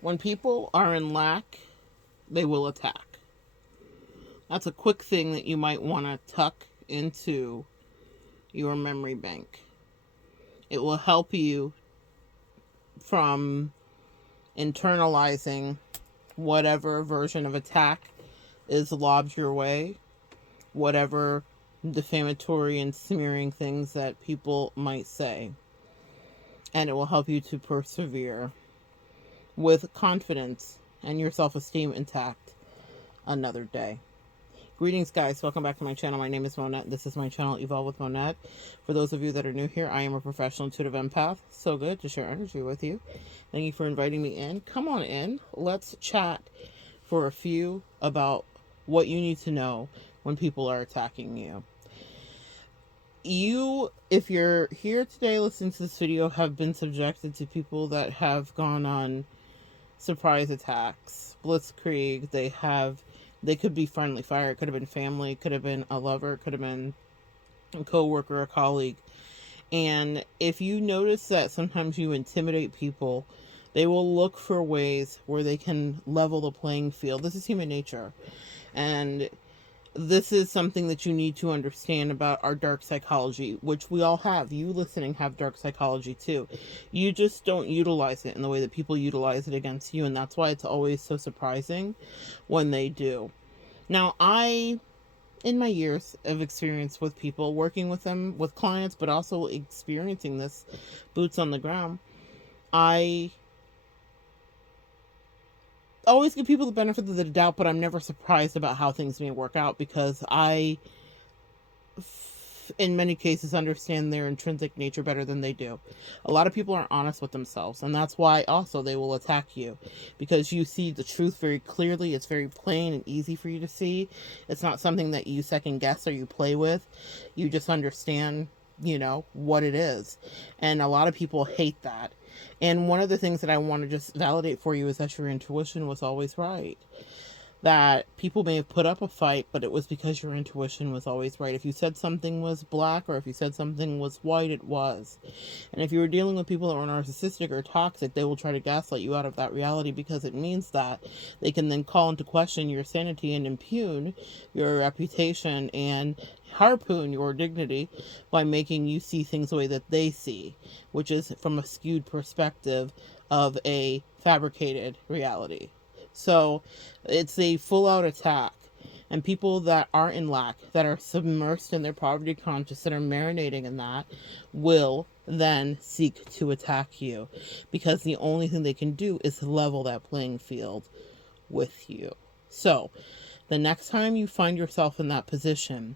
When people are in lack, they will attack. That's a quick thing that you might want to tuck into your memory bank. It will help you from internalizing whatever version of attack is lobbed your way, whatever defamatory and smearing things that people might say. And it will help you to persevere with confidence and your self-esteem intact another day. Greetings, guys. Welcome back to my channel. My name is Monette. This is my channel, Evolve with Monette. For those of you that are new here, I am a professional intuitive empath. So good to share energy with you. Thank you for inviting me in. Come on in. Let's chat for a few about what you need to know when people are attacking you. You, if you're here today listening to this video, have been subjected to people that have gone on surprise attacks, blitzkrieg. They could be friendly fire. It could have been family. It could have been a lover. It could have been a coworker, a colleague. And if you notice that sometimes you intimidate people, they will look for ways where they can level the playing field. This is human nature. And this is something that you need to understand about our dark psychology, which we all have. You listening have dark psychology too. You just don't utilize it in the way that people utilize it against you, and that's why it's always so surprising when they do. Now, in my years of experience with people, working with them, with clients, but also experiencing this boots on the ground, I always give people the benefit of the doubt, but I'm never surprised about how things may work out because I, in many cases, understand their intrinsic nature better than they do. A lot of people aren't honest with themselves, and that's why also they will attack you, because you see the truth very clearly. It's very plain and easy for you to see. It's not something that you second guess or you play with. You just understand, what it is. And a lot of people hate that. And one of the things that I want to just validate for you is that your intuition was always right. That people may have put up a fight, but it was because your intuition was always right. If you said something was black or if you said something was white, it was. And if you were dealing with people that were narcissistic or toxic, they will try to gaslight you out of that reality, because it means that they can then call into question your sanity and impugn your reputation and harpoon your dignity by making you see things the way that they see, which is from a skewed perspective of a fabricated reality. So it's a full-out attack, and people that are in lack, that are submersed in their poverty conscious, that are marinating in that, will then seek to attack you, because the only thing they can do is level that playing field with you. So the next time you find yourself in that position,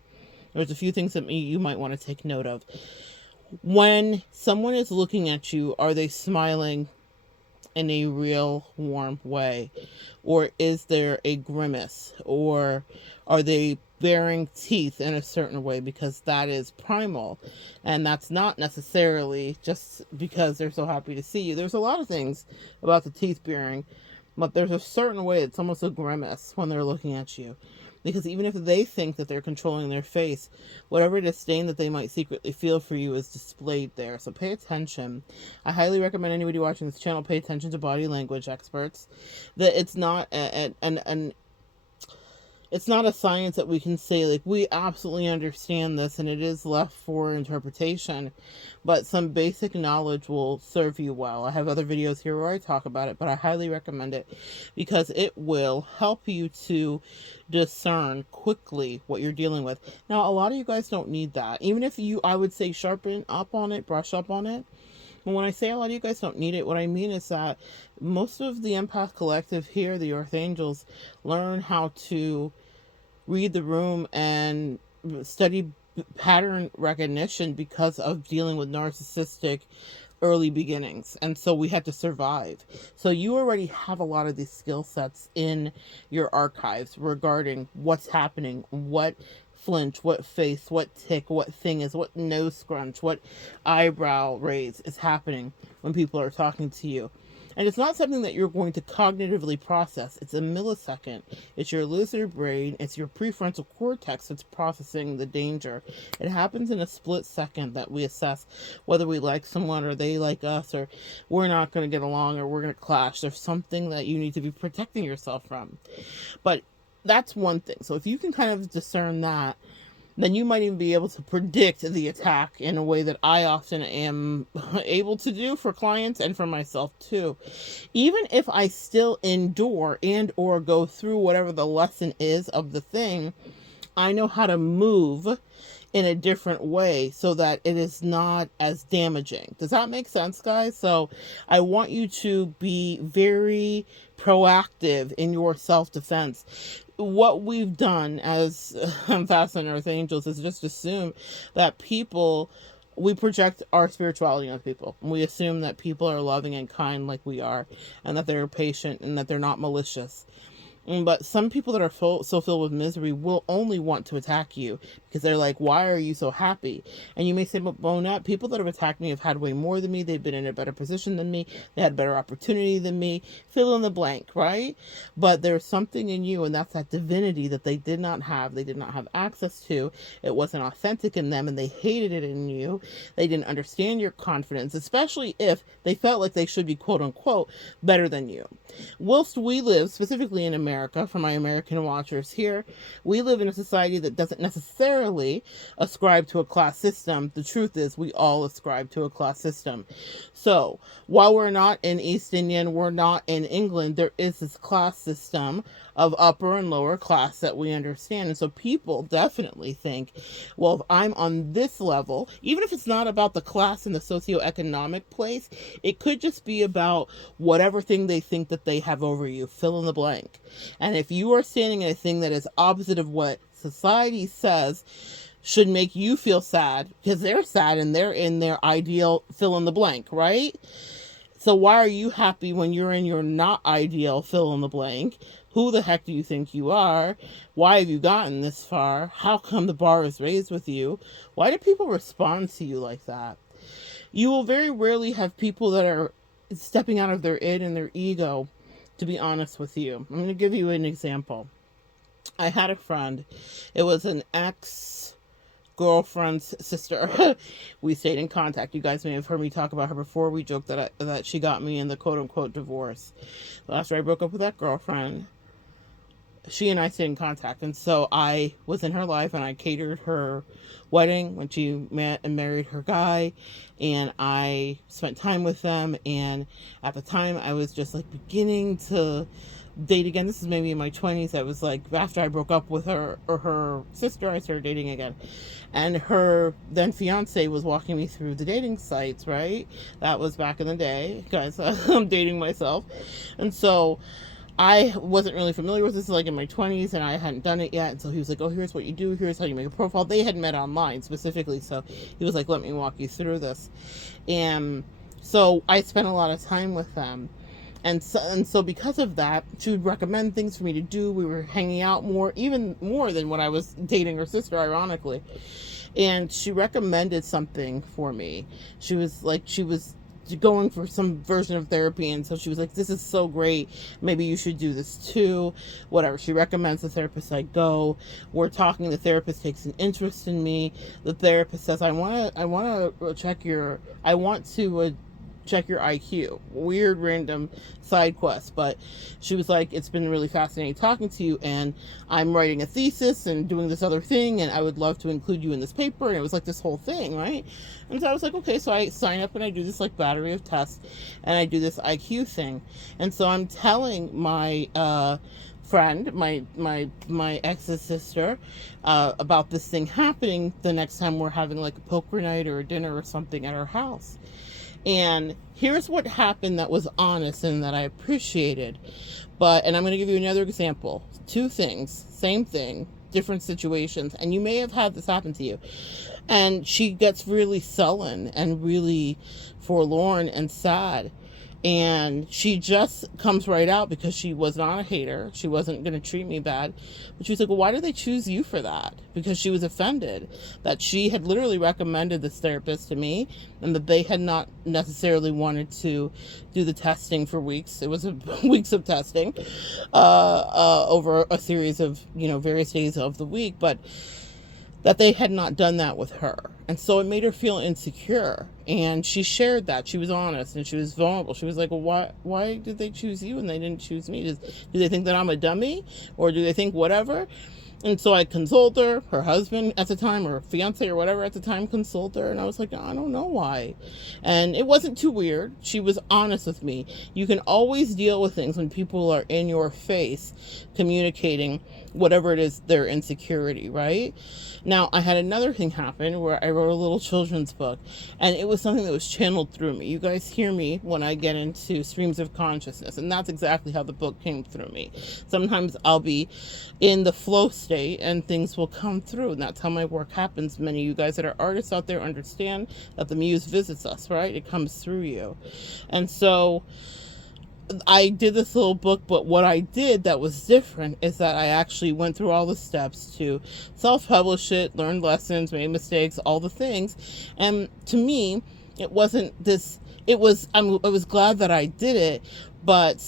there's a few things that you might want to take note of. When someone is looking at you, are they smiling in a real warm way, or is there a grimace, or are they baring teeth in a certain way, because that is primal, and that's not necessarily just because they're so happy to see you. There's a lot of things about the teeth baring, but there's a certain way, it's almost a grimace when they're looking at you. Because even if they think that they're controlling their face, whatever disdain that they might secretly feel for you is displayed there. So pay attention. I highly recommend anybody watching this channel pay attention to body language experts. That it's not it's not a science that we can say, like, we absolutely understand this and it is left for interpretation, but some basic knowledge will serve you well. I have other videos here where I talk about it, but I highly recommend it because it will help you to discern quickly what you're dealing with. Now, a lot of you guys don't need that. Even if you, I would say, sharpen up on it, brush up on it. But when I say a lot of you guys don't need it, what I mean is that most of the empath collective here, the Earth Angels, learn how to read the room and study pattern recognition because of dealing with narcissistic early beginnings. And so we had to survive. So you already have a lot of these skill sets in your archives regarding what's happening, what flinch, what face, what tick, what thing is, what nose scrunch, what eyebrow raise is happening when people are talking to you. And it's not something that you're going to cognitively process. It's a millisecond. It's your lizard brain. It's your prefrontal cortex that's processing the danger. It happens in a split second that we assess whether we like someone or they like us, or we're not going to get along or we're going to clash. There's something that you need to be protecting yourself from. But that's one thing. So if you can kind of discern that, then you might even be able to predict the attack in a way that I often am able to do for clients and for myself too. Even if I still endure and or go through whatever the lesson is of the thing, I know how to move in a different way so that it is not as damaging. Does that make sense, guys? So I want you to be very proactive in your self-defense. What we've done as Fast and Earth Angels is just assume that we project our spirituality on people. We assume that people are loving and kind like we are, and that they're patient and that they're not malicious. But some people that are so filled with misery will only want to attack you because they're like, why are you so happy? And you may say, but Monette, people that have attacked me have had way more than me. They've been in a better position than me. They had better opportunity than me. Fill in the blank, right? But there's something in you, and that's that divinity that they did not have. They did not have access to. It wasn't authentic in them, and they hated it in you. They didn't understand your confidence, especially if they felt like they should be, quote unquote, better than you. Whilst we live, specifically in America, for my American watchers here, we live in a society that doesn't necessarily ascribe to a class system. The truth is we all ascribe to a class system. So while we're not in East Indian, we're not in England, there is this class system of upper and lower class that we understand. And so people definitely think, well, if I'm on this level, even if it's not about the class and the socioeconomic place, it could just be about whatever thing they think that they have over you. Fill in the blank. And if you are standing in a thing that is opposite of what society says should make you feel sad, because they're sad and they're in their ideal fill in the blank, right? So why are you happy when you're in your not ideal fill in the blank? Who the heck do you think you are? Why have you gotten this far? How come the bar is raised with you? Why do people respond to you like that? You will very rarely have people that are stepping out of their id and their ego, to be honest with you. I'm going to give you an example. I had a friend. It was an ex-girlfriend's sister. We stayed in contact. You guys may have heard me talk about her before. We joked that she got me in the quote-unquote divorce. After I broke up with that girlfriend, she and I stayed in contact, and so I was in her life, and I catered her wedding when she met and married her guy, and I spent time with them. And at the time I was just like beginning to date again. This is maybe in my 20s. I was like, after I broke up with her or her sister, I started dating again, and her then fiance was walking me through the dating sites, right? That was back in the day, guys. I'm dating myself. And so I wasn't really familiar with this, like in my 20s, and I hadn't done it yet. And so he was like, oh, here's what you do. Here's how you make a profile. They had met online specifically. So he was like, let me walk you through this. And so I spent a lot of time with them. And so because of that, she would recommend things for me to do. We were hanging out more, even more than when I was dating her sister, ironically. And she recommended something for me. She was going for some version of therapy, and so she was like, this is so great, maybe you should do this too, whatever. She recommends the therapist. I go, we're talking, the therapist takes an interest in me. The therapist says, I want to check your IQ. Weird random side quest. But she was like, it's been really fascinating talking to you, and I'm writing a thesis and doing this other thing, and I would love to include you in this paper. And it was like this whole thing, right? And so I was like, okay. So I sign up and I do this like battery of tests, and I do this IQ thing. And so I'm telling my friend, my ex's sister, about this thing happening the next time we're having like a poker night or a dinner or something at our house. And here's what happened that was honest and that I appreciated. And I'm going to give you another example. Two things, same thing, different situations. And you may have had this happen to you. And she gets really sullen and really forlorn and sad. And she just comes right out because she was not a hater. She wasn't going to treat me bad. But she was like, well, why did they choose you for that? Because she was offended that she had literally recommended this therapist to me and that they had not necessarily wanted to do the testing for weeks. It was weeks of testing over a series of, various days of the week. But that they had not done that with her. And so it made her feel insecure. And she shared that. She was honest and she was vulnerable. She was like, well, why did they choose you and they didn't choose me? Do they think that I'm a dummy? Or do they think whatever? And so I consoled her husband at the time, or fiance or whatever at the time, consoled her. And I was like, I don't know why. And it wasn't too weird. She was honest with me. You can always deal with things when people are in your face communicating whatever it is, their insecurity, right? Now, I had another thing happen where I wrote a little children's book, and it was something that was channeled through me. You guys hear me when I get into streams of consciousness, and that's exactly how the book came through me. Sometimes I'll be in the flow state and things will come through, and that's how my work happens. Many of you guys that are artists out there understand that the muse visits us, right? It comes through you. And so I did this little book, but what I did that was different is that I actually went through all the steps to self-publish it, learned lessons, made mistakes, all the things. And to me, it wasn't this, I was glad that I did it, but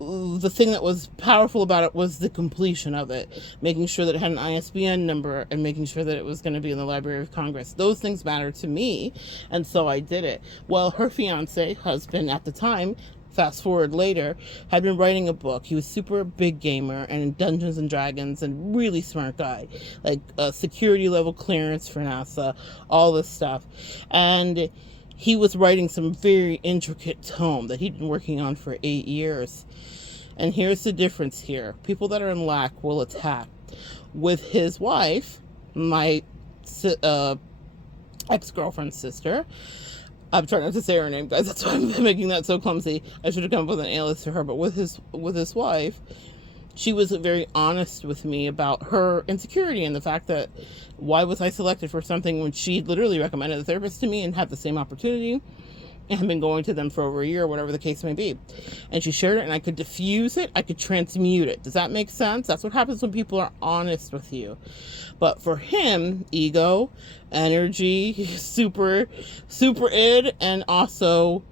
the thing that was powerful about it was the completion of it, making sure that it had an ISBN number and making sure that it was going to be in the Library of Congress. Those things mattered to me, and so I did it. Well, her husband at the time, fast forward later, had been writing a book. He was super big gamer and in Dungeons and Dragons and really smart guy, like a security level clearance for NASA, all this stuff. And he was writing some very intricate tome that he'd been working on for 8 years. And here's the difference here. People that are in lack will attack. With his wife, my ex-girlfriend's sister, I'm trying not to say her name, guys. That's why I'm making that so clumsy. I should have come up with an alias for her. But with his wife, she was very honest with me about her insecurity and the fact that why was I selected for something when she literally recommended a therapist to me and had the same opportunity and had been going to them for over a year, whatever the case may be. And she shared it, and I could diffuse it. I could transmute it. Does that make sense? That's what happens when people are honest with you. But for him, ego, energy, super id, and also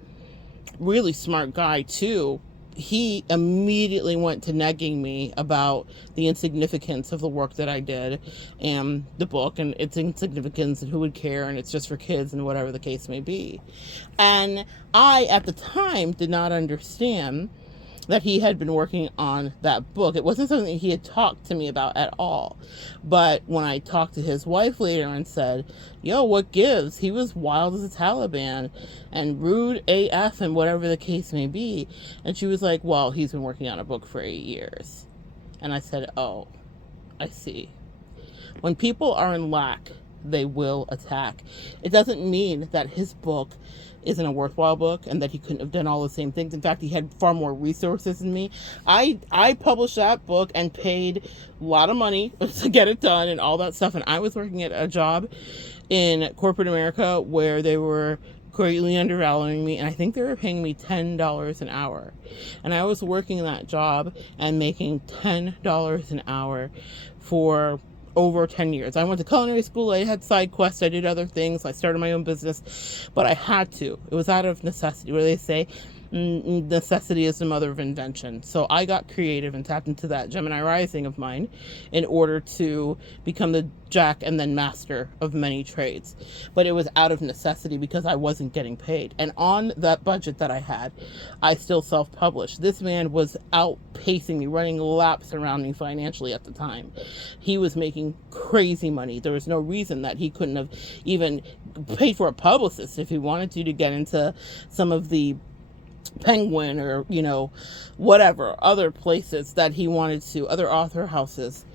really smart guy too, he immediately went to negging me about the insignificance of the work that I did and the book and its insignificance and who would care and it's just for kids and whatever the case may be. And I, at the time, did not understand that he had been working on that book. It wasn't something that he had talked to me about at all. But when I talked to his wife later and said, yo, what gives? He was wild as a Taliban and rude AF and whatever the case may be. And she was like, well, he's been working on a book for 8 years. And I said, oh, I see. When people are in lack, they will attack. It doesn't mean that his book isn't a worthwhile book and that he couldn't have done all the same things. In fact, he had far more resources than me. I published that book and paid a lot of money to get it done and all that stuff. And I was working at a job in corporate America where they were greatly undervaluing me, and I think they were paying me $10 an hour. And I was working that job and making $10 an hour for over 10 years. I went to culinary school, I had side quests, I did other things, I started my own business, but I had to. It was out of necessity, where they say necessity is the mother of invention. So I got creative and tapped into that Gemini rising of mine in order to become the jack and then master of many trades. But it was out of necessity because I wasn't getting paid. And on that budget that I had, I still self-published. This man was outpacing me, running laps around me financially at the time. He was making crazy money. There was no reason that he couldn't have even paid for a publicist if he wanted to get into some of the Penguin or, whatever, other places that he wanted to, other author houses.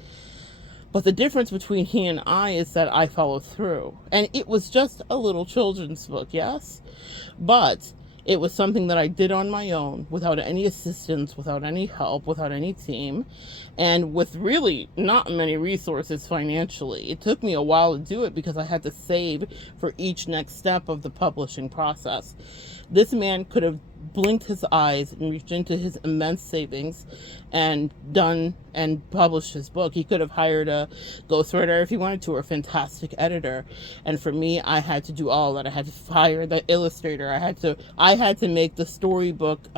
But the difference between he and I is that I followed through. And it was just a little children's book, yes? But it was something that I did on my own, without any assistance, without any help, without any team, and with really not many resources financially. It took me a while to do it because I had to save for each next step of the publishing process. This man could have blinked his eyes and reached into his immense savings and done and published his book. He could have hired a ghostwriter if he wanted to, or a fantastic editor. And for me, I had to do all that. I had to hire the illustrator. I had to make the storybook,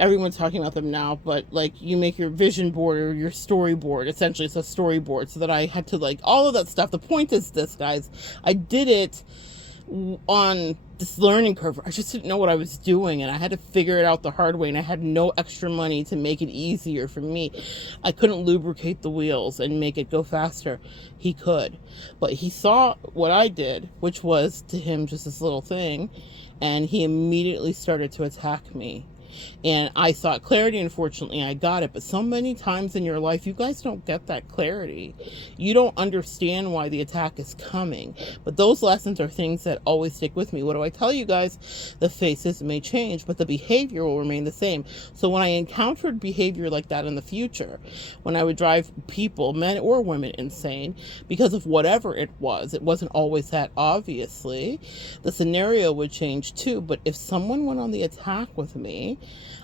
everyone's talking about them now, but like you make your vision board or your storyboard. Essentially, it's a storyboard, so that I had to like all of that stuff. The point is this, guys, I did it on this learning curve. I just didn't know what I was doing, and I had to figure it out the hard way, and I had no extra money to make it easier for me. I couldn't lubricate the wheels and make it go faster. He could, but he saw what I did, which was to him just this little thing, and he immediately started to attack me. And I sought clarity. Unfortunately, I got it. But so many times in your life, you guys don't get that clarity. You don't understand why the attack is coming. But those lessons are things that always stick with me. What do I tell you guys? The faces may change, but the behavior will remain the same. So when I encountered behavior like that in the future, when I would drive people, men or women, insane because of whatever it wasn't always that, obviously, the scenario would change too. But if someone went on the attack with me,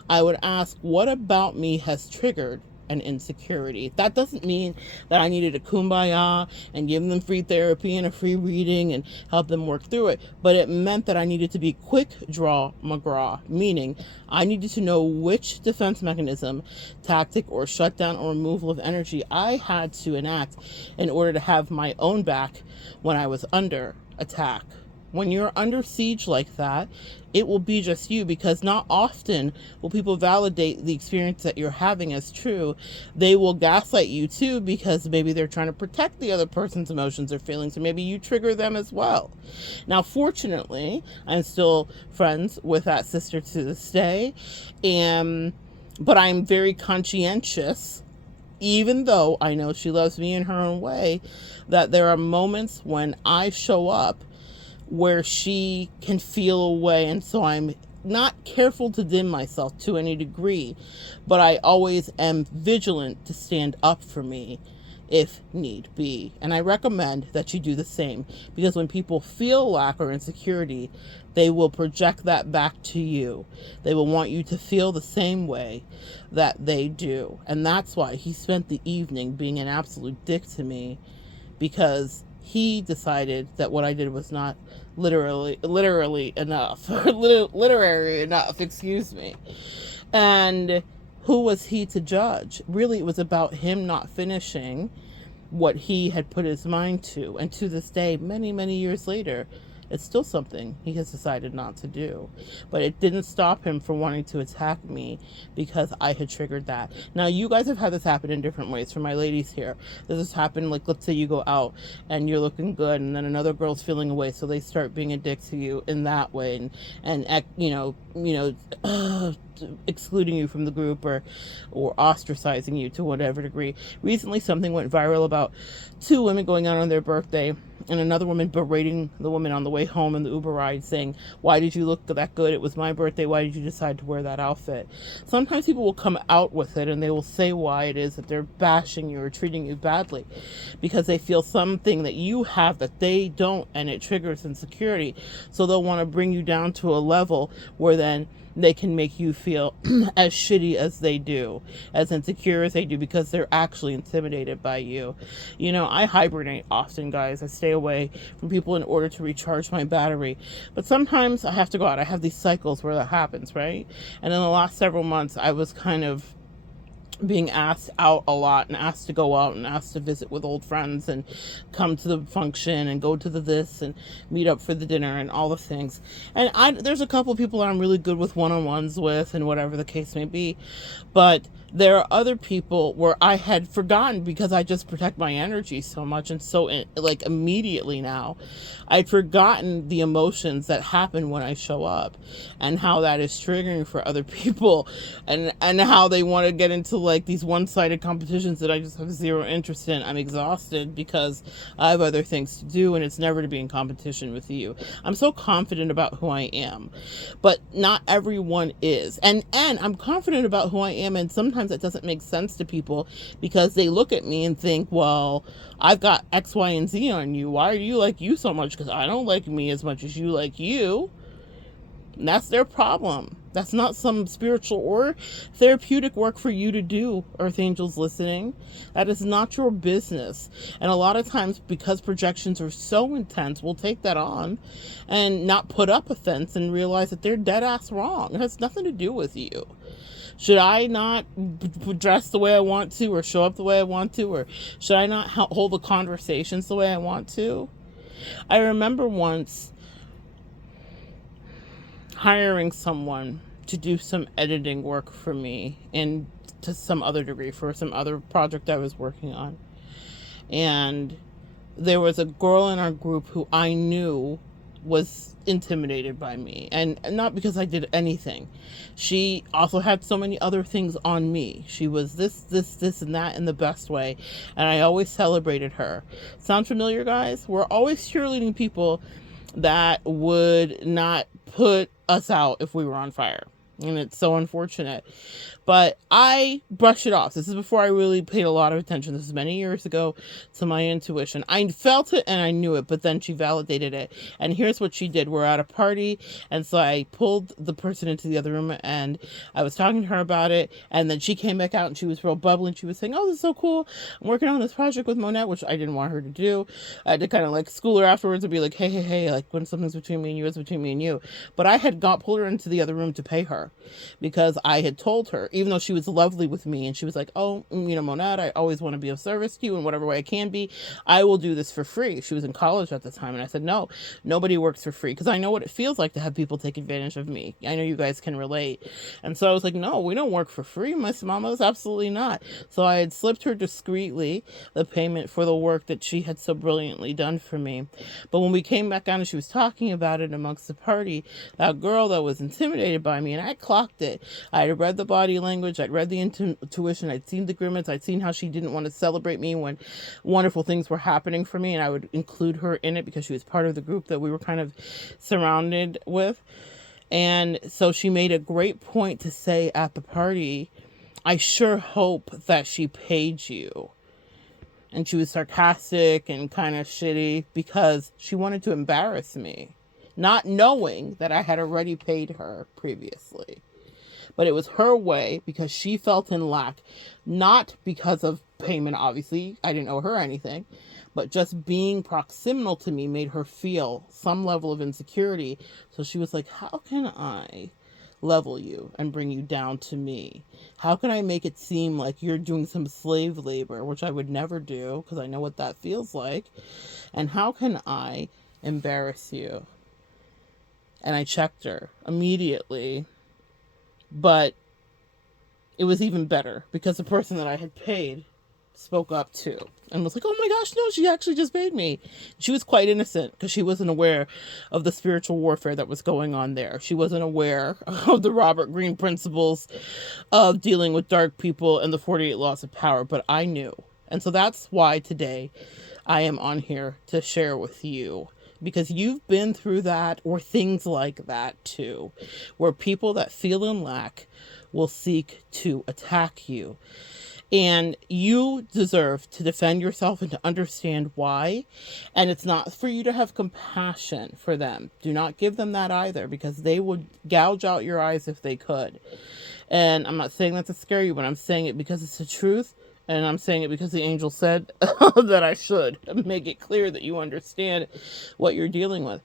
I would ask, what about me has triggered an insecurity? That doesn't mean that I needed a kumbaya and give them free therapy and a free reading and help them work through it. But it meant that I needed to be quick draw McGraw, meaning I needed to know which defense mechanism, tactic, or shutdown or removal of energy I had to enact in order to have my own back when I was under attack. When you're under siege like that, it will be just you, because not often will people validate the experience that you're having as true. They will gaslight you too, because maybe they're trying to protect the other person's emotions or feelings, or maybe you trigger them as well. Now, fortunately, I'm still friends with that sister to this day, but I'm very conscientious, even though I know she loves me in her own way, that there are moments when I show up where she can feel away, and so I'm not careful to dim myself to any degree, but I always am vigilant to stand up for me if need be. And I recommend that you do the same, because when people feel lack or insecurity, they will project that back to you. They will want you to feel the same way that they do. And that's why he spent the evening being an absolute dick to me, because he decided that what I did was not literally enough, or literary enough, excuse me. And who was he to judge? Really, it was about him not finishing what he had put his mind to. And to this day, many, many years later, it's still something he has decided not to do. But it didn't stop him from wanting to attack me because I had triggered that. Now, you guys have had this happen in different ways. For my ladies here, this has happened, like, let's say you go out and you're looking good, and then another girl's feeling away, so they start being a dick to you in that way, and excluding you from the group, or ostracizing you to whatever degree. Recently, something went viral about two women going out on their birthday, and another woman berating the woman on the way home in the Uber ride, saying, "Why did you look that good? It was my birthday. Why did you decide to wear that outfit?" Sometimes people will come out with it, and they will say why it is that they're bashing you or treating you badly, because they feel something that you have that they don't, and it triggers insecurity. So they'll want to bring you down to a level where then they can make you feel as shitty as they do, as insecure as they do, because they're actually intimidated by you. You know, I hibernate often, guys. I stay away from people in order to recharge my battery. But sometimes I have to go out. I have these cycles where that happens, right? And in the last several months, I was kind of being asked out a lot, and asked to go out, and asked to visit with old friends, and come to the function, and go to the this, and meet up for the dinner, and all the things. And there's a couple of people that I'm really good with one-on-ones with, and whatever the case may be. But there are other people where I had forgotten, because I just protect my energy so much, and so like immediately now I'd forgotten the emotions that happen when I show up, and how that is triggering for other people, and how they want to get into like these one-sided competitions that I just have zero interest in. I'm exhausted because I have other things to do, and it's never to be in competition with you. I'm so confident about who I am, but not everyone is, and I'm confident about who I am, and sometimes that doesn't make sense to people, because they look at me and think, well, I've got X, Y, and Z on you. Why do you like you so much? Because I don't like me as much as you like you. That's their problem. That's not some spiritual or therapeutic work for you to do, Earth Angels listening. That is not your business. And a lot of times, because projections are so intense, we'll take that on and not put up a fence and realize that they're dead ass wrong. It has nothing to do with you. Should I not dress the way I want to, or show up the way I want to, or should I not hold the conversations the way I want to? I remember once hiring someone to do some editing work for me, and to some other degree for some other project I was working on. And there was a girl in our group who I knew was intimidated by me, and not because I did anything. She also had so many other things on me. She was this and that in the best way, and I always celebrated her. Sound familiar, guys? We're always cheerleading people that would not put us out if we were on fire. And it's so unfortunate. But I brushed it off. This is before I really paid a lot of attention. This is many years ago to my intuition. I felt it and I knew it, but then she validated it. And here's what she did. We're at a party, and so I pulled the person into the other room, and I was talking to her about it. And then she came back out, and she was real bubbly, and she was saying, "Oh, this is so cool. I'm working on this project with Monette," which I didn't want her to do. I had to kind of like school her afterwards and be like, hey, like when something's between me and you, it's between me and you. But I had pulled her into the other room to pay her, because I had told her, even though she was lovely with me, and she was like, "Oh, Monette, I always want to be of service to you in whatever way I can be. I will do this for free." She was in college at the time. And I said, "No, nobody works for free," because I know what it feels like to have people take advantage of me. I know you guys can relate. And so I was like, "No, we don't work for free, Miss Mama's, absolutely not." So I had slipped her discreetly the payment for the work that she had so brilliantly done for me. But when we came back on and she was talking about it amongst the party, that girl that was intimidated by me, and I clocked it. I had read the body language, I'd read the intuition, I'd seen the grimace, I'd seen how she didn't want to celebrate me when wonderful things were happening for me, and I would include her in it because she was part of the group that we were kind of surrounded with. And so she made a great point to say at the party, "I sure hope that she paid you." And she was sarcastic and kind of shitty because she wanted to embarrass me, not knowing that I had already paid her previously. But it was her way, because she felt in lack, not because of payment, obviously. I didn't owe her anything, but just being proximal to me made her feel some level of insecurity. So she was like, "How can I level you and bring you down to me? How can I make it seem like you're doing some slave labor," which I would never do because I know what that feels like. "And how can I embarrass you?" And I checked her immediately. But it was even better because the person that I had paid spoke up too and was like, "Oh my gosh, no, she actually just paid me." She was quite innocent because she wasn't aware of the spiritual warfare that was going on there. She wasn't aware of the Robert Greene principles of dealing with dark people and the 48 laws of power, but I knew. And so that's why today I am on here to share with you, because you've been through that, or things like that too, where people that feel in lack will seek to attack you. And you deserve to defend yourself and to understand why. And it's not for you to have compassion for them. Do not give them that either, because they would gouge out your eyes if they could. And I'm not saying that to scare you, but I'm saying it because it's the truth. And I'm saying it because the angel said that I should make it clear that you understand what you're dealing with.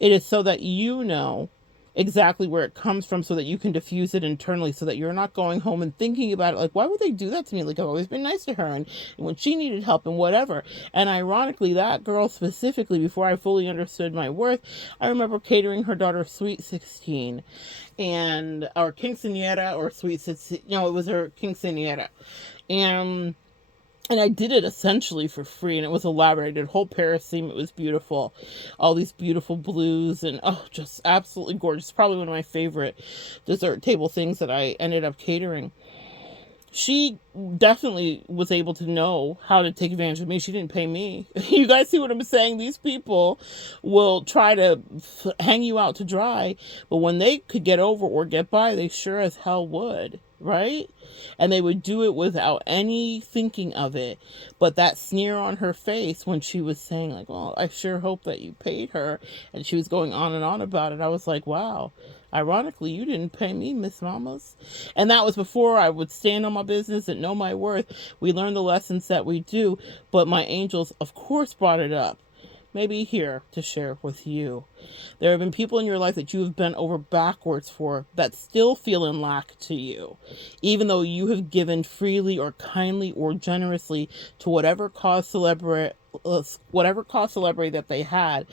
It is so that you know exactly where it comes from, so that you can diffuse it internally, so that you're not going home and thinking about it like, "Why would they do that to me? Like, I've always been nice to her, and when she needed help and whatever." And ironically, that girl specifically, before I fully understood my worth, I remember catering her daughter's Sweet 16 or quinceañera or Sweet 16. No, it was her quinceañera. And I did it essentially for free, and it was elaborate. I did a whole Paris theme. It was beautiful. All these beautiful blues, and just absolutely gorgeous. Probably one of my favorite dessert table things that I ended up catering. She definitely was able to know how to take advantage of me. She didn't pay me. You guys see what I'm saying? These people will try to hang you out to dry, but when they could get over or get by, they sure as hell would, right? And they would do it without any thinking of it. But that sneer on her face when she was saying like, "Well, I sure hope that you paid her," and she was going on and on about it, I was like, wow, Ironically, you didn't pay me, Miss Mamas. And that was before I would stand on my business and know my worth. We learned the lessons that we do, but my angels, of course, brought it up. Maybe here to share with you. There have been people in your life that you have bent over backwards for that still feel in lack to you, even though you have given freely or kindly or generously to whatever cause celebrate that they had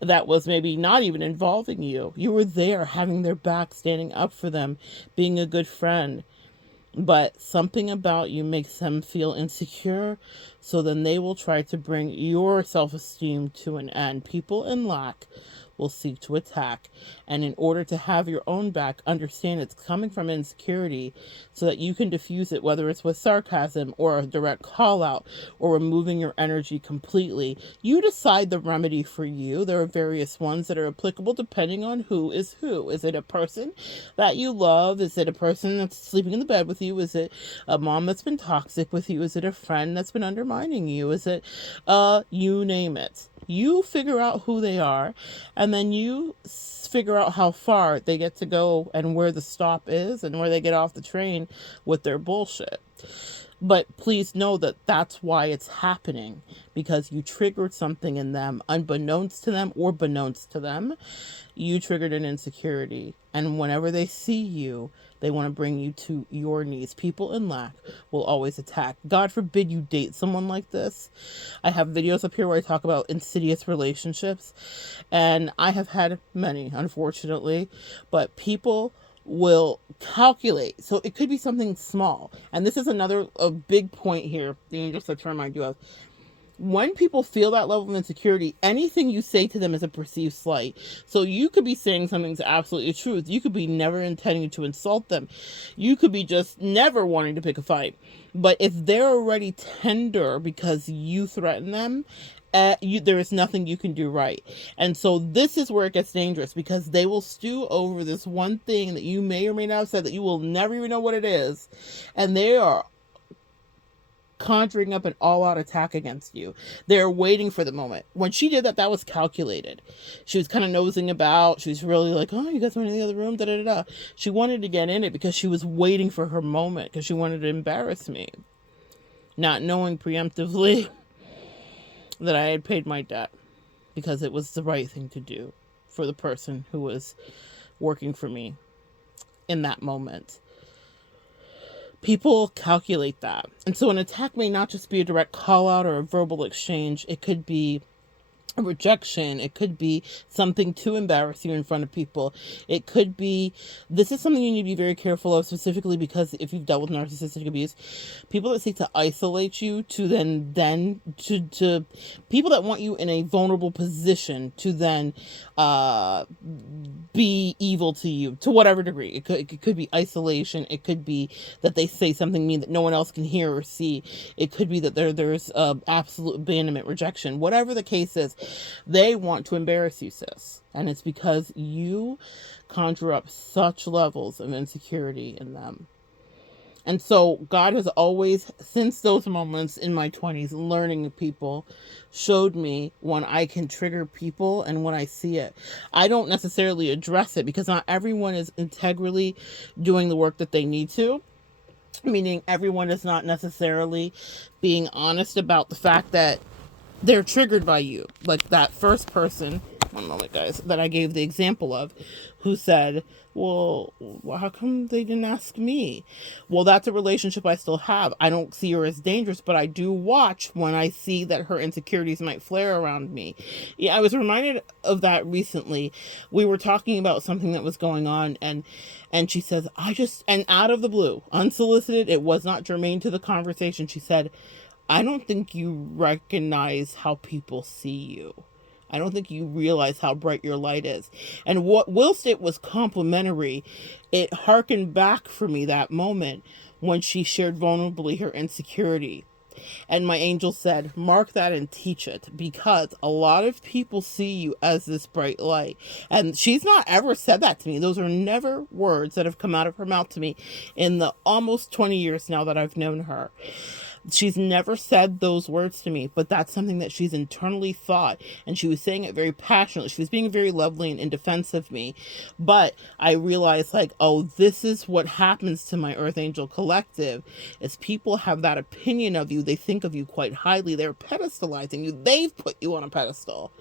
that was maybe not even involving you. You were there having their back, standing up for them, being a good friend. But something about you makes them feel insecure, so then they will try to bring your self-esteem to an end. People in lack will seek to attack, and in order to have your own back, understand it's coming from insecurity so that you can diffuse it, whether it's with sarcasm or a direct call out or removing your energy completely. You decide the remedy for you. There are various ones that are applicable depending on who is who. Is it a person that you love? Is it a person that's sleeping in the bed with you? Is it a mom that's been toxic with you? Is it a friend that's been undermining you? Is it you name it? You figure out who they are, and then you figure out how far they get to go and where the stop is and where they get off the train with their bullshit. But please know that that's why it's happening, because you triggered something in them, unbeknownst to them or beknownst to them. You triggered an insecurity, and whenever they see you, they want to bring you to your knees. People in lack will always attack. God forbid you date someone like this. I have videos up here where I talk about insidious relationships, and I have had many, unfortunately, but people will calculate. So it could be something small. And this is a big point here, the angels said to remind you of. When people feel that level of insecurity, anything you say to them is a perceived slight. So you could be saying something's absolutely truth. You could be never intending to insult them. You could be just never wanting to pick a fight. But if they're already tender because you threaten them, there is nothing you can do right. And so this is where it gets dangerous, because they will stew over this one thing that you may or may not have said that you will never even know what it is. And they are conjuring up an all-out attack against you. They're waiting for the moment. When she did that, that was calculated. She was kind of nosing about. She was really like, oh, you guys went in the other room, da-da-da-da. She wanted to get in it because she was waiting for her moment, because she wanted to embarrass me, not knowing preemptively that I had paid my debt, because it was the right thing to do for the person who was working for me in that moment. People calculate that. And so an attack may not just be a direct call out or a verbal exchange. It could be a rejection. It could be something to embarrass you in front of people. It could be, this is something you need to be very careful of, specifically because if you've dealt with narcissistic abuse, people that seek to isolate you to then to people that want you in a vulnerable position to then be evil to you to whatever degree. It could be isolation. It could be that they say something mean that no one else can hear or see. It could be that there's absolute abandonment, rejection, whatever the case is. They want to embarrass you, sis. And it's because you conjure up such levels of insecurity in them. And so God has always, since those moments in my 20s, learning people, showed me when I can trigger people and when I see it. I don't necessarily address it, because not everyone is integrally doing the work that they need to. Meaning everyone is not necessarily being honest about the fact that they're triggered by you. Like that first person, one moment guys, that I gave the example of, who said, well, how come they didn't ask me? Well, that's a relationship I still have. I don't see her as dangerous, but I do watch when I see that her insecurities might flare around me. Yeah, I was reminded of that recently. We were talking about something that was going on, and she says, and out of the blue, unsolicited, it was not germane to the conversation, she said, I don't think you recognize how people see you. I don't think you realize how bright your light is. And whilst it was complimentary, it harkened back for me that moment when she shared vulnerably her insecurity. And my angel said, mark that and teach it, because a lot of people see you as this bright light. And she's not ever said that to me. Those are never words that have come out of her mouth to me in the almost 20 years now that I've known her. She's never said those words to me, but that's something that she's internally thought. And she was saying it very passionately. She was being very lovely and in defense of me. But I realized, like, oh, this is what happens to my Earth Angel collective, is people have that opinion of you. They think of you quite highly. They're pedestalizing you. They've put you on a pedestal.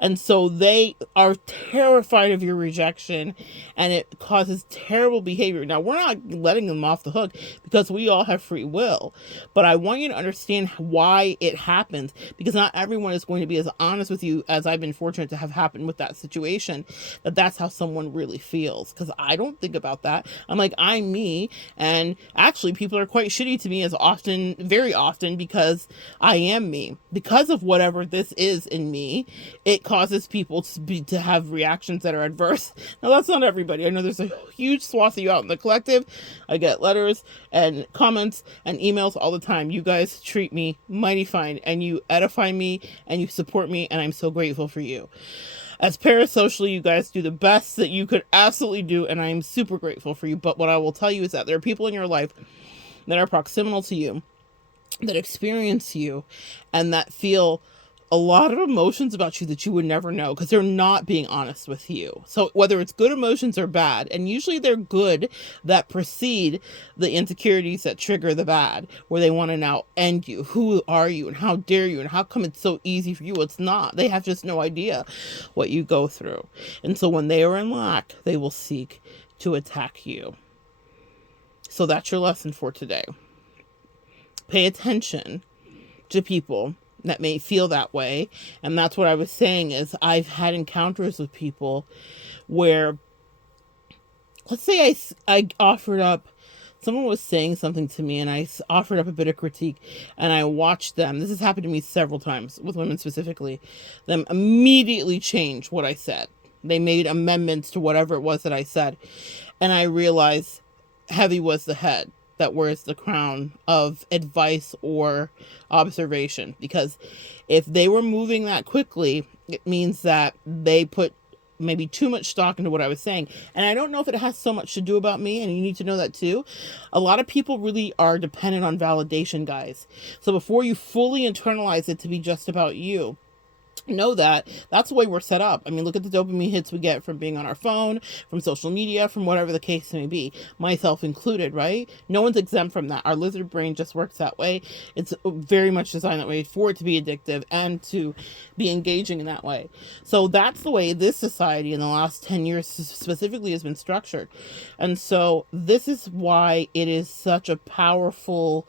And so they are terrified of your rejection, and it causes terrible behavior. Now, we're not letting them off the hook because we all have free will, but I want you to understand why it happens, because not everyone is going to be as honest with you as I've been fortunate to have happened with that situation, that's how someone really feels. Because I don't think about that. I'm like, I'm me, and actually people are quite shitty to me as often, very often, because I am me. Because of whatever this is in me, it causes people to have reactions that are adverse. Now, that's not everybody. I know there's a huge swath of you out in the collective. I get letters and comments and emails all the time. You guys treat me mighty fine, and you edify me, and you support me, and I'm so grateful for you. As parasocially, you guys do the best that you could absolutely do, and I'm super grateful for you. But what I will tell you is that there are people in your life that are proximal to you, that experience you, and that feel a lot of emotions about you that you would never know, because they're not being honest with you. So whether it's good emotions or bad, and usually they're good, that precede the insecurities that trigger the bad, where they want to now end you. Who are you, and how dare you, and how come it's so easy for you? It's not. They have just no idea what you go through. And so when they are in lack, they will seek to attack you. So that's your lesson for today. Pay attention to people that may feel that way. And that's what I was saying, is I've had encounters with people where, let's say I offered up, someone was saying something to me, and I offered up a bit of critique, and I watched them. This has happened to me several times with women specifically. Them immediately change what I said. They made amendments to whatever it was that I said. And I realized heavy was the head that wears the crown of advice or observation. Because if they were moving that quickly, it means that they put maybe too much stock into what I was saying. And I don't know if it has so much to do about me, and you need to know that too. A lot of people really are dependent on validation, guys. So before you fully internalize it to be just about you, know that that's the way we're set up. I mean, look at the dopamine hits we get from being on our phone, from social media, from whatever the case may be, myself included, right? No one's exempt from that. Our lizard brain just works that way. It's very much designed that way for it to be addictive and to be engaging in that way. So that's the way this society in the last 10 years specifically has been structured. And so this is why it is such a powerful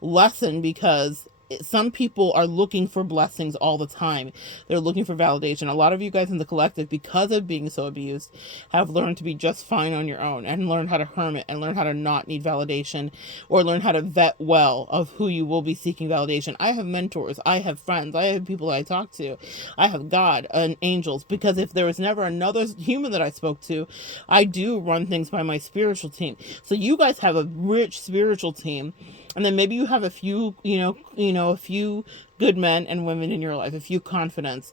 lesson, because some people are looking for blessings all the time. They're looking for validation. A lot of you guys in the collective, because of being so abused, have learned to be just fine on your own, and learn how to hermit, and learn how to not need validation, or learn how to vet well of who you will be seeking validation. I have mentors, I have friends, I have people that I talk to, I have God and angels, because if there was never another human that I spoke to, I do run things by my spiritual team. So you guys have a rich spiritual team. And then maybe you have a few, a few good men and women in your life, a few confidants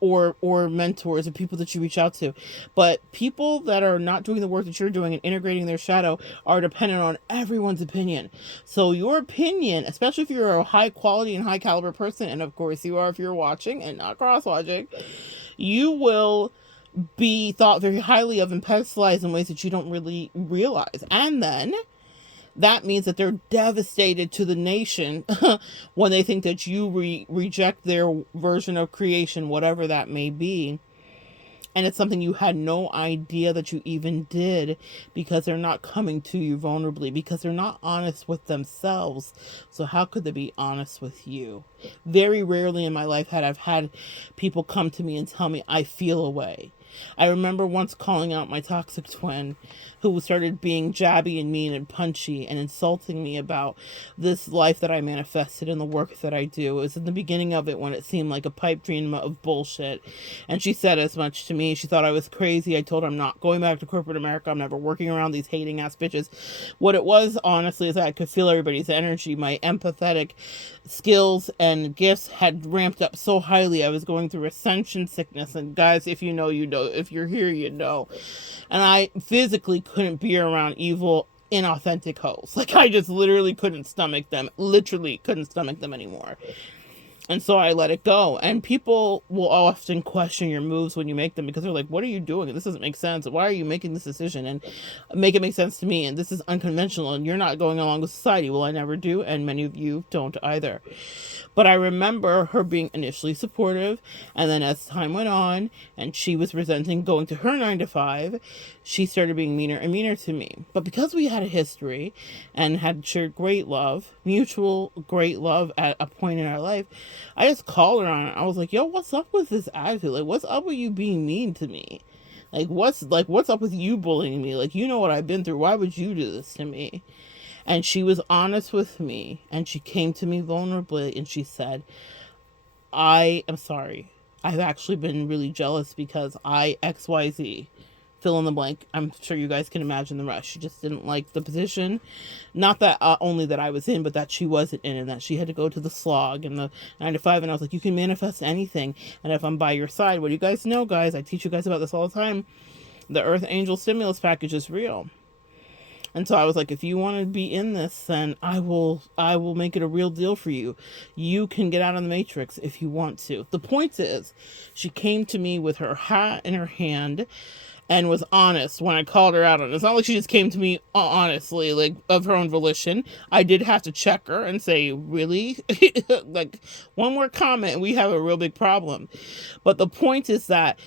or mentors, or people that you reach out to. But people that are not doing the work that you're doing and integrating their shadow are dependent on everyone's opinion. So your opinion, especially if you're a high quality and high caliber person, and of course you are if you're watching and not cross-watching, you will be thought very highly of and pedestalized in ways that you don't really realize. And then that means that they're devastated to the nation when they think that you reject their version of creation, whatever that may be. And it's something you had no idea that you even did, because they're not coming to you vulnerably, because they're not honest with themselves. So how could they be honest with you? Very rarely in my life I've had people come to me and tell me I feel a way. I remember once calling out my toxic twin, who started being jabby and mean and punchy and insulting me about this life that I manifested and the work that I do. It was in the beginning of it when it seemed like a pipe dream of bullshit. And she said as much to me. She thought I was crazy. I told her I'm not going back to corporate America. I'm never working around these hating ass bitches. What it was, honestly, is that I could feel everybody's energy. My empathetic skills and gifts had ramped up so highly. I was going through ascension sickness. And guys, if you know, you know. If you're here, you know. And I physically couldn't be around evil inauthentic hoes. Like, I just literally couldn't stomach them. Literally couldn't stomach them anymore. And so I let it go. And people will often question your moves when you make them, because they're like, what are you doing? This doesn't make sense. Why are you making this decision? And make it make sense to me. And this is unconventional. And you're not going along with society. Well, I never do. And many of you don't either. But I remember her being initially supportive. And then as time went on and she was resenting going to her 9 to 5, she started being meaner and meaner to me. But because we had a history and had shared great love, mutual great love at a point in our life, I just called her on it. I was like, yo, what's up with this attitude? Like, what's up with you being mean to me? What's up with you bullying me? Like, you know what I've been through. Why would you do this to me? And she was honest with me, and she came to me vulnerably, and she said, I am sorry. I've actually been really jealous because I XYZ. Fill in the blank. I'm sure you guys can imagine the rest. She just didn't like the position. Not that only that I was in, but that she wasn't in, and that she had to go to the slog and the 9 to 5. And I was like, you can manifest anything. And if I'm by your side, what do you guys know, guys? I teach you guys about this all the time. The Earth Angel Stimulus Package is real. And so I was like, if you want to be in this, then I will make it a real deal for you. You can get out of the matrix if you want to. The point is, she came to me with her hat in her hand and was honest when I called her out on it. It's not like she just came to me honestly, like, of her own volition. I did have to check her and say, really? Like, one more comment and we have a real big problem. But the point is that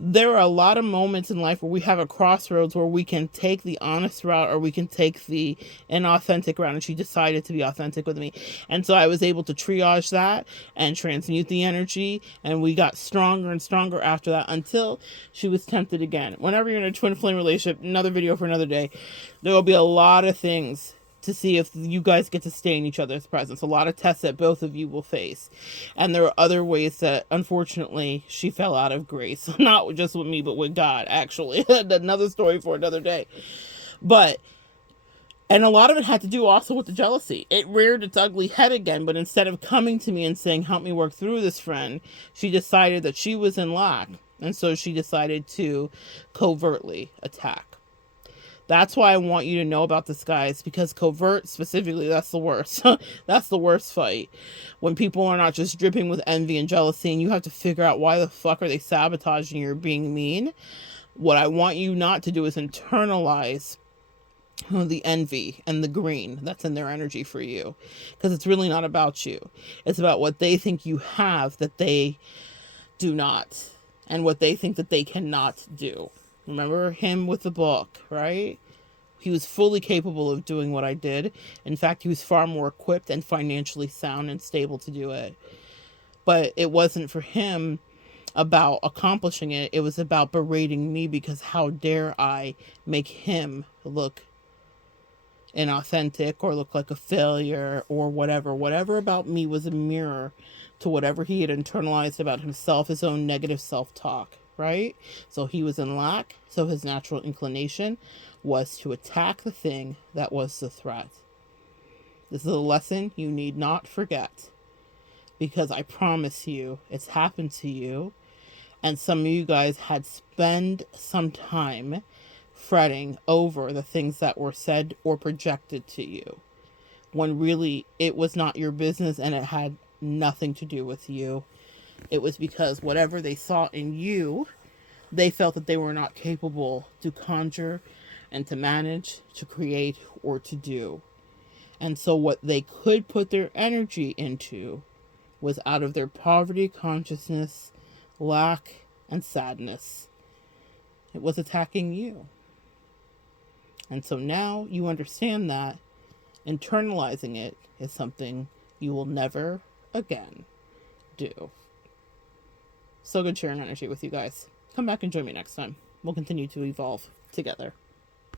there are a lot of moments in life where we have a crossroads where we can take the honest route or we can take the inauthentic route. And she decided to be authentic with me. And so I was able to triage that and transmute the energy. And we got stronger and stronger after that until she was tempted again. Whenever you're in a twin flame relationship, another video for another day, there will be a lot of things to see if you guys get to stay in each other's presence. A lot of tests that both of you will face. And there are other ways that, unfortunately, she fell out of grace. Not just with me, but with God, actually. Another story for another day. And a lot of it had to do also with the jealousy. It reared its ugly head again, but instead of coming to me and saying, help me work through this, friend, she decided that she was in lack. And so she decided to covertly attack. That's why I want you to know about this, guys, because covert specifically, that's the worst. That's the worst fight. When people are not just dripping with envy and jealousy and you have to figure out why the fuck are they sabotaging you or being mean. What I want you not to do is internalize the envy and the green that's in their energy for you, because it's really not about you. It's about what they think you have that they do not, and what they think that they cannot do. Remember him with the book, right? He was fully capable of doing what I did. In fact, he was far more equipped and financially sound and stable to do it. But it wasn't for him about accomplishing it. It was about berating me, because how dare I make him look inauthentic or look like a failure or whatever. Whatever about me was a mirror to whatever he had internalized about himself, his own negative self-talk. Right? So he was in lack. So his natural inclination was to attack the thing that was the threat. This is a lesson you need not forget, because I promise you it's happened to you. And some of you guys had spent some time fretting over the things that were said or projected to you, when really it was not your business and it had nothing to do with you. It was because whatever they saw in you, they felt that they were not capable to conjure and to manage, to create, or to do. And so what they could put their energy into was out of their poverty consciousness, lack, and sadness. It was attacking you. And so now you understand that internalizing it is something you will never again do. So good sharing energy with you guys. Come back and join me next time. We'll continue to evolve together.